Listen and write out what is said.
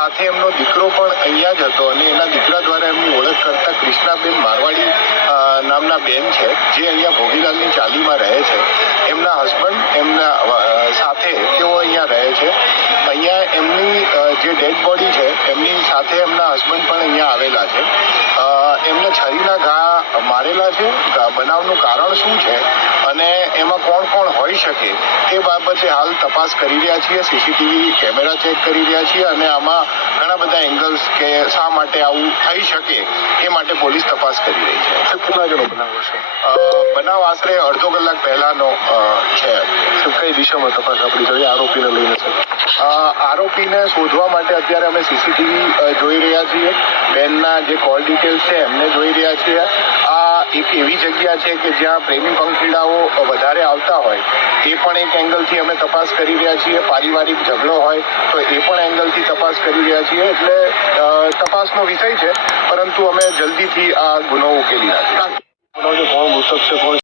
સાથે એમનો દીકરો પણ અહીંયા જ હતો અને એના દીકરા દ્વારા એમની ઓળખ કરતા કૃષ્ણાબેન મારવાડી નામના બેન છે, જે અહીંયા ભોગીલાલની ચાલીમાં રહે છે. એમના હસબન્ડ એમના સાથે તેઓ અહીંયા રહે છે. અહીંયા એમની જે ડેડ બોડી છે એમની સાથે એમના હસબન્ડ પણ અહીંયા આવેલા છે. એમને છરીના ઘા મારેલા છે. બનાવનું કારણ શું છે અને એમાં કોણ કોણ હોઈ શકે તે બાબતે હાલ તપાસ કરી રહ્યા છીએ. સીસીટીવી કેમેરા ચેક કરી રહ્યા છીએ અને આમાં ઘણા બધા એંગલ્સ કે શા માટે આવું થઈ શકે એ માટે પોલીસ તપાસ કરી રહી છે. કેટલા જણો બનાવ છે? બનાવ આશરે અડધો કલાક પહેલાનો છે. કઈ દિશામાં તપાસ આપણી જોઈએ આરોપીને લઈને છે? આરોપીને શોધવા માટે અત્યારે અમે સીસીટીવી જોઈ રહ્યા છીએ. બેનના જે કોલ ડિટેલ્સ છે એમને જોઈ રહ્યા છીએ. આ એક એવી જગ્યા છે કે જ્યાં પ્રેમી પંખીડાઓ વધારે આવતા હોય એ પણ એક એંગલથી અમે તપાસ કરી રહ્યા છીએ. પારિવારિક ઝઘડો હોય તો એ પણ એંગલથી તપાસ કરી રહ્યા છીએ. એટલે તપાસનો વિષય છે, પરંતુ અમે જલ્દીથી આ ગુનો ઉકેલી નાખીશું. કોણ મૃતક છે, કોણ